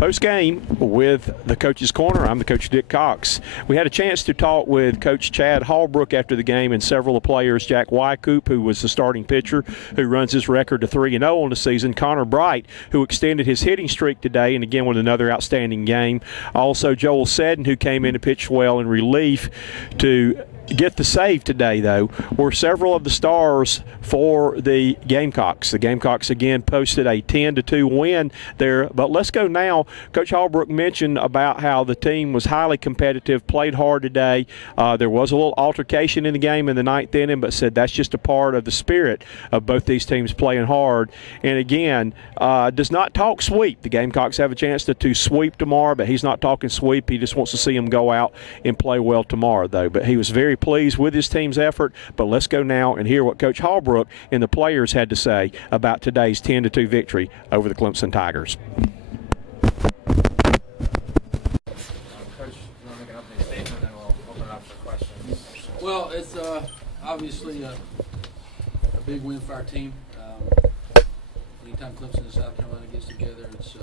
Post-game with the Coach's Corner, I'm the coach, Dick Cox. We had a chance to talk with Coach Chad Holbrook after the game and several of the players, Jack Wynkoop, who was the starting pitcher, who runs his record to 3-0 on the season, Connor Bright, who extended his hitting streak today and again with another outstanding game. Also Joel Seddon, who came in to pitch well in relief to get the save today, though, were several of the stars for the Gamecocks. The Gamecocks, again, posted a 10-2 win there. But let's go now. Coach Holbrook mentioned about how the team was highly competitive, played hard today. There was a little altercation in the game in the ninth inning, but said that's just a part of the spirit of both these teams playing hard. And, again, does not talk sweep. The Gamecocks have a chance to sweep tomorrow, but he's not talking sweep. He just wants to see them go out and play well tomorrow, though. But he was very pleased with his team's effort. But let's go now and hear what Coach Holbrook and the players had to say about today's 10-2 victory over the Clemson Tigers. Coach, you want to make an opening statement, and then we'll open it up for questions. Well, it's obviously a big win for our team. Anytime Clemson and South Carolina gets together, it's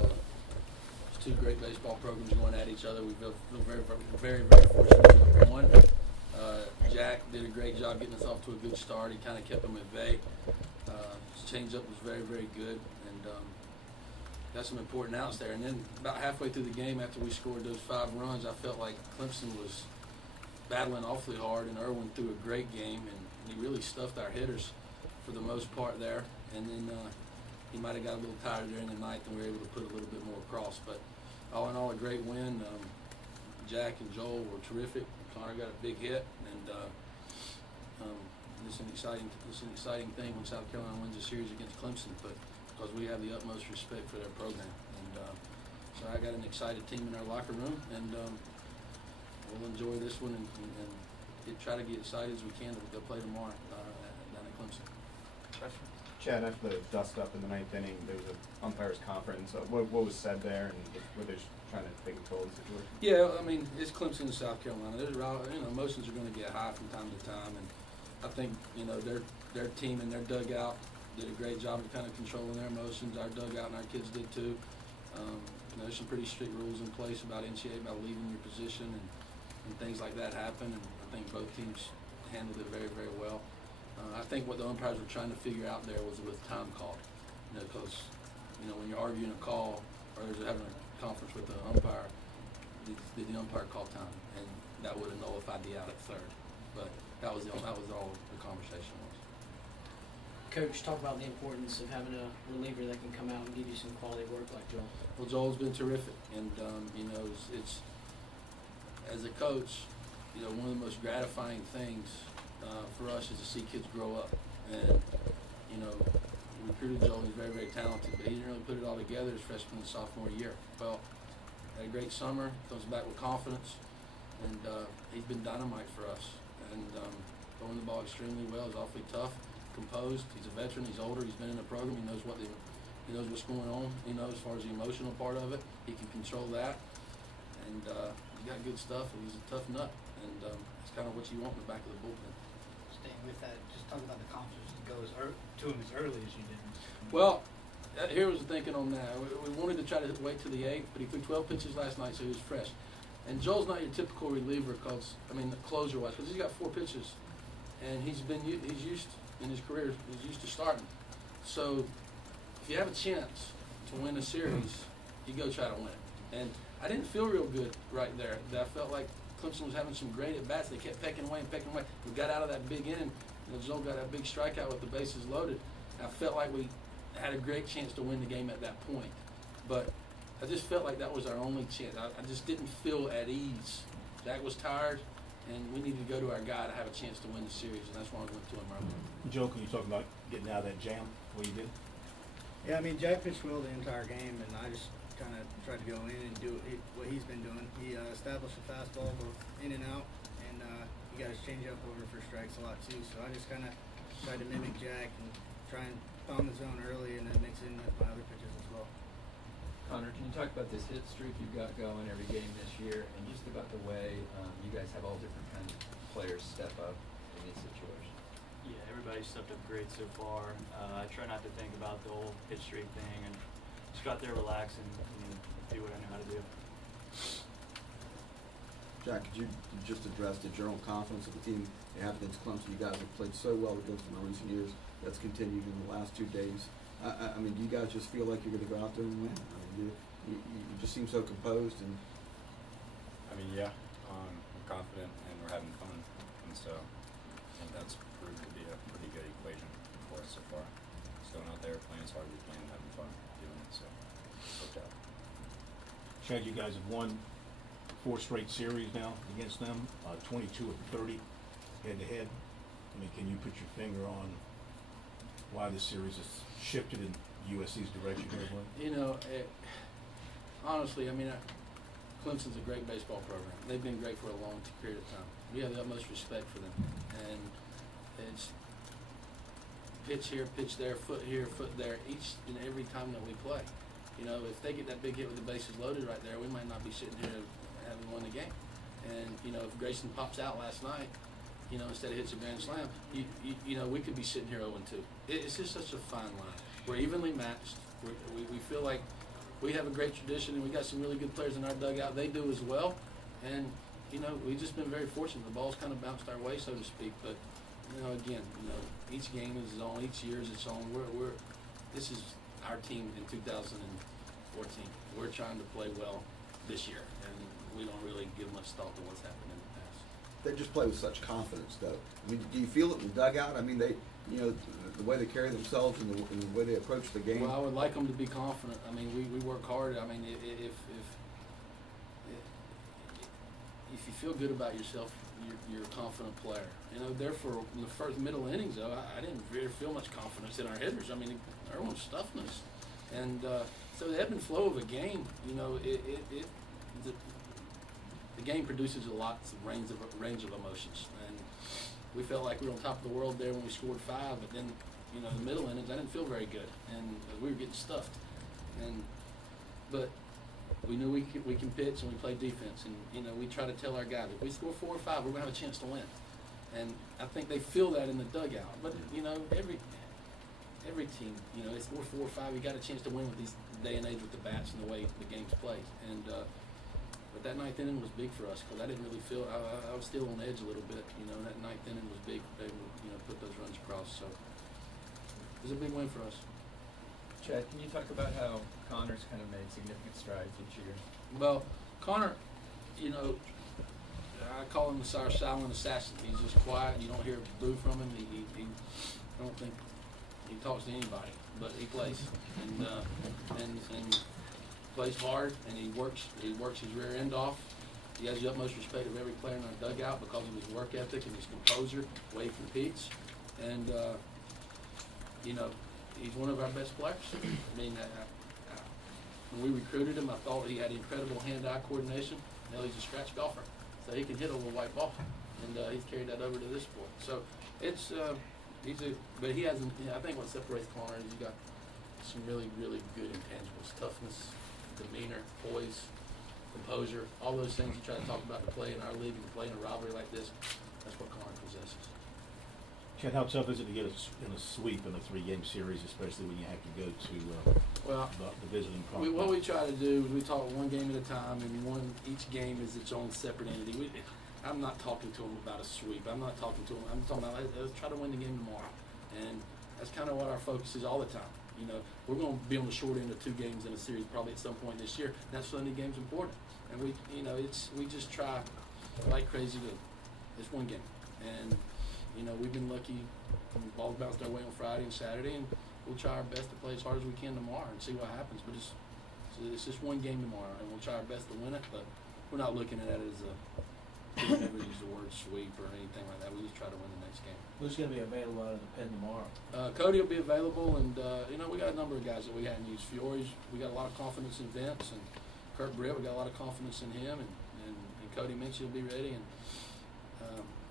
two great baseball programs going at each other. We feel very, very, very fortunate to have won. Jack did a great job getting us off to a good start. He kind of kept them at bay. His changeup was very, very good, and got some important outs there. And then about halfway through the game, after we scored those 5 runs, I felt like Clemson was battling awfully hard, and Irwin threw a great game, and he really stuffed our hitters for the most part there. And then he might have got a little tired during the ninth, and we were able to put a little bit more across. But all in all, a great win. Jack and Joel were terrific. Connor got a big hit, and it's an exciting thing when South Carolina wins a series against Clemson, but because we have the utmost respect for their program. And so I got an excited team in our locker room, and we'll enjoy this one and try to get excited as we can to play tomorrow down at Clemson. Chad, after the dust up in the ninth inning, there was an umpires conference. What was said there, and were they trying to take control of the situation? Yeah, I mean, it's Clemson and South Carolina. There's, emotions are going to get high from time to time, and I think their team and their dugout did a great job of kind of controlling their emotions. Our dugout and our kids did too. There's some pretty strict rules in place about NCAA, about leaving your position, and things like that happen. And I think both teams handled it very, very well. I think what the umpires were trying to figure out there was with time called, because when you're arguing a call or there's having a conference with the umpire, did the umpire call time, and that would have nullified the out at third. But that was all the conversation was. Coach, talk about the importance of having a reliever that can come out and give you some quality work like Joel. Well, Joel's been terrific, and it's as a coach, one of the most gratifying things for us is to see kids grow up. And we recruited Joel. He's very, very talented, but he didn't really put it all together his freshman and sophomore year. Well, had a great summer, comes back with confidence, and he's been dynamite for us. And throwing the ball extremely well. He's awfully tough, composed. He's a veteran. He's older. He's been in the program. He knows what's going on. As far as the emotional part of it, he can control that. And he's got good stuff. And he's a tough nut. And it's kind of what you want in the back of the bullpen. Staying with that, just talk about the confidence that goes to him as early as you did. Well, here was the thinking on that. We wanted to try to wait till the 8th, but he threw 12 pitches last night, so he was fresh. And Joel's not your typical reliever, closer-wise, because he's got 4 pitches, and he's used in his career. He's used to starting. So if you have a chance to win a series, you go try to win it. And I didn't feel real good right there. I felt like Clemson was having some great at bats. They kept pecking away. We got out of that big inning. Joel got that big strikeout with the bases loaded. I felt like we had a great chance to win the game at that point, but I just felt like that was our only chance. I just didn't feel at ease. Jack was tired, and we needed to go to our guy to have a chance to win the series, and that's why I went to him early. Joe, can you talk about getting out of that jam, what you did? Yeah, Jack pitched well the entire game, and I just kind of tried to go in and do what he's been doing. He established a fastball both in and out, and he got his changeup over for strikes a lot too. So I just kind of tried to mimic Jack and try and pound the zone early and then mix in with my other pitches as well. Connor, can you talk about this hit streak you've got going every game this year, and just about the way you guys have all different kinds of players step up in these situations? Yeah, everybody's stepped up great so far. I try not to think about the whole hit streak thing and just go out there, relax, and see what I know how to do. Jack, could you just address the general confidence of the team you have against Clemson? You guys have played so well against them in recent years. That's continued in the last 2 days. I mean, do you guys just feel like you're going to go out there and win? I mean, you just seem so composed and. I mean, yeah, we're confident and we're having fun, and so I think that's proved to be a pretty good equation for us so far. Just going out there, playing as hard as we can, and having fun doing it, so it's worked out. Chad, you guys have won 4 straight series now against them, 22 of 30 head-to-head. I mean, can you put your finger on why this series has shifted in USC's direction here? You know, honestly, I mean, Clemson's a great baseball program. They've been great for a long period of time. We have the utmost respect for them. And it's pitch here, pitch there, foot here, foot there, each and every time that we play. You know, if they get that big hit with the bases loaded right there, we might not be sitting here having won the game. And, you know, if Grayson pops out last night, you know, instead of hits a grand slam, you know, we could be sitting here 0-2. It's just such a fine line. We're evenly matched. We feel like we have a great tradition, and we got some really good players in our dugout. They do as well. And, you know, we've just been very fortunate. The ball's kind of bounced our way, so to speak. But, you know, again, you know, each game is its own. Each year is its own. This is our team in 2014. We're trying to play well this year, and we don't really give much thought to what's happened in the past. They just play with such confidence, though. I mean, do you feel it in the dugout? I mean, they, you know, the way they carry themselves and the way they approach the game. Well, I would like them to be confident. I mean, we work hard. I mean, if you feel good about yourself, you're a confident player. You know, therefore, in the first middle innings, though, I didn't really feel much confidence in our hitters. I mean, everyone's stuffing us, and so the ebb and flow of a game, you know, the game produces a lot of range of emotions, and we felt like we were on top of the world there when we scored 5, but then, you know, the middle innings, I didn't feel very good, and we were getting stuffed, but we knew we can pitch and we play defense, and, you know, we try to tell our guys, if we score 4 or 5, we're gonna have a chance to win, and I think they feel that in the dugout. But, you know, every team, you know, they score 4 or 5, you got a chance to win with these day and age with the bats and the way the game's played, and but that 9th inning was big for us because I didn't really feel I was still on edge a little bit. You know, that 9th inning was big. They were, you know, put those runs across. So it was a big win for us. Chad, can you talk about how Connor's kind of made significant strides each year? Well, Connor, you know, I call him our silent assassin. He's just quiet. You don't hear a boo from him. I don't think he talks to anybody, but he plays and plays hard, and he works his rear end off. He has the utmost respect of every player in our dugout because of his work ethic and his composure, the way he competes, and you know, he's one of our best players. I mean, when we recruited him, I thought he had incredible hand-eye coordination. Now he's a scratch golfer, so he can hit over a white ball, and he's carried that over to this sport. So it's but he hasn't. You know, I think what separates Connor is he got some really, really good intangibles: toughness, demeanor, poise, composure, all those things you try to talk about to play in our league and to play in a rivalry like this. That's what Connor possesses. Chad, how tough is it to get in a sweep in a 3-game series, especially when you have to go to the visiting opponent? What we try to do is we talk one game at a time, and each game is its own separate entity. I'm not talking to him about a sweep. I'm not talking to him. I'm talking about let's try to win the game tomorrow, and that's kind of what our focus is all the time. You know, we're going to be on the short end of 2 games in a series probably at some point this year. And that Sunday game's important, and we just try like crazy to. It's one game, and you know we've been lucky. The ball's bounced our way on Friday and Saturday, and we'll try our best to play as hard as we can tomorrow and see what happens. But it's just one game tomorrow, and we'll try our best to win it. But we're not looking at it as we never use the word sweep or anything like that. We just try to win the next game. Who's going to be available out of the pen tomorrow? Cody will be available, and you know we got a number of guys that we hadn't used. Fiore's, we got a lot of confidence in Vince, and Kurt Britt, we got a lot of confidence in him, and Cody Minshew will be ready, and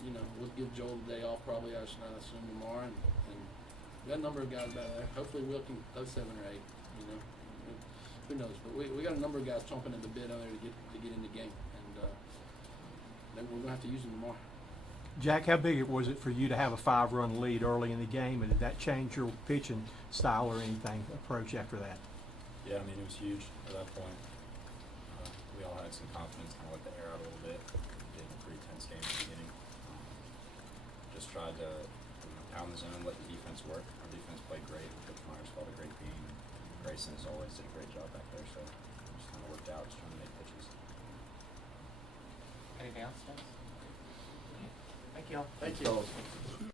you know we'll give Joel the day off probably I assume tomorrow, and we got a number of guys back there. Hopefully Will can throw 7 or 8. You know, who knows? But we got a number of guys chomping at the bit on there to get in the game, and we're gonna have to use them tomorrow. Jack, how big was it for you to have a 5-run lead early in the game, and did that change your pitching style or anything approach after that? Yeah, I mean, it was huge at that point. we all had some confidence, kind of let the air out a little bit. We did a pretty tense game at the beginning. Just tried to pound the zone, let the defense work. Our defense played great. Coach Myers called a great game. Grayson, as always, did a great job back there. So just kind of worked out, just trying to make pitches. Anything else, guys? Thank you all. Thank you.